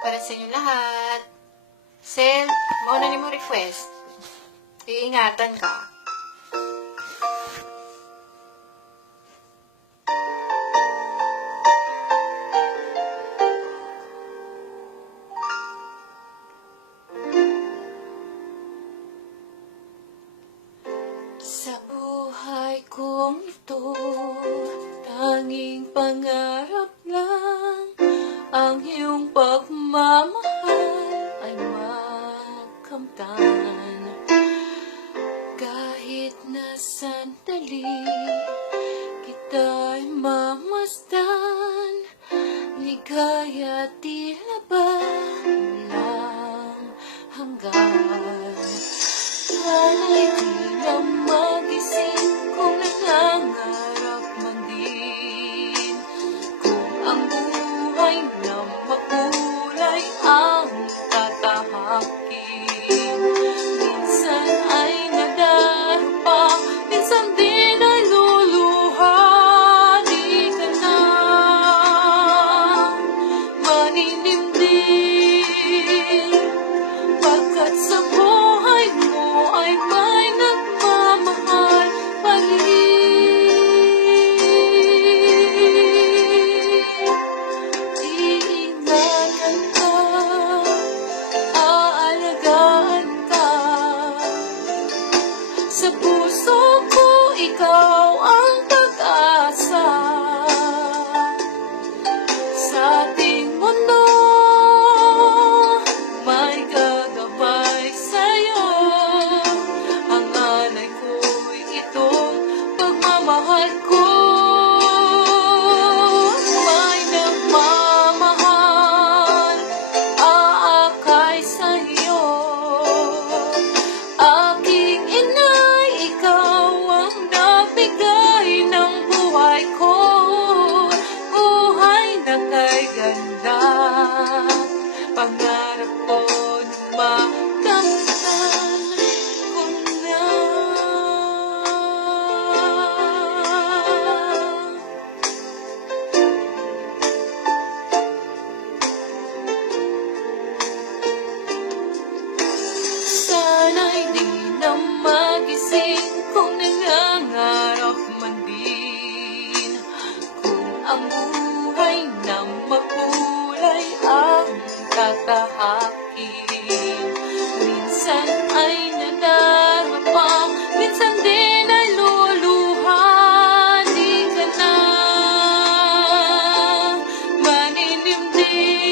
Para sa inyo lahat. Sel, mauna ni mo request. Iingatan ka. Sa buhay kong ito, tanging pangarap lang ang iyong pagmamahal ay makamtan. Kahit na sandali kita'y mamasdan, ligaya tila ba walang hanggan. Sana'y di na magising kung nangangarap man din, kung ang buhay na makulay ang tatahakin. Minsan ay nadarapa, minsan din ay luluha. Di ka na maninimdim, pagkat sa buhay mo ay may nagmamahal pa rin. Iingatan ka, aalagaan ka. Sa puso ko, ikaw ang pag-asa. Sa ating mundo, may gagabay sa'yo. Ang alay ko'y itong pagmamahal ko. May nagmamahal, aakay sa'yo. Aking inay, ikaw ang nabigay ng buhay ko. Buhay na kay ganda, pangarap ko na makamtan ko na. Sana'y di na magising kung nangangarap man din, kung ang buhay na makulay ang tatahakin. Minsan ay nadarapa, minsan din ay luluha. Di ka na maninimdim,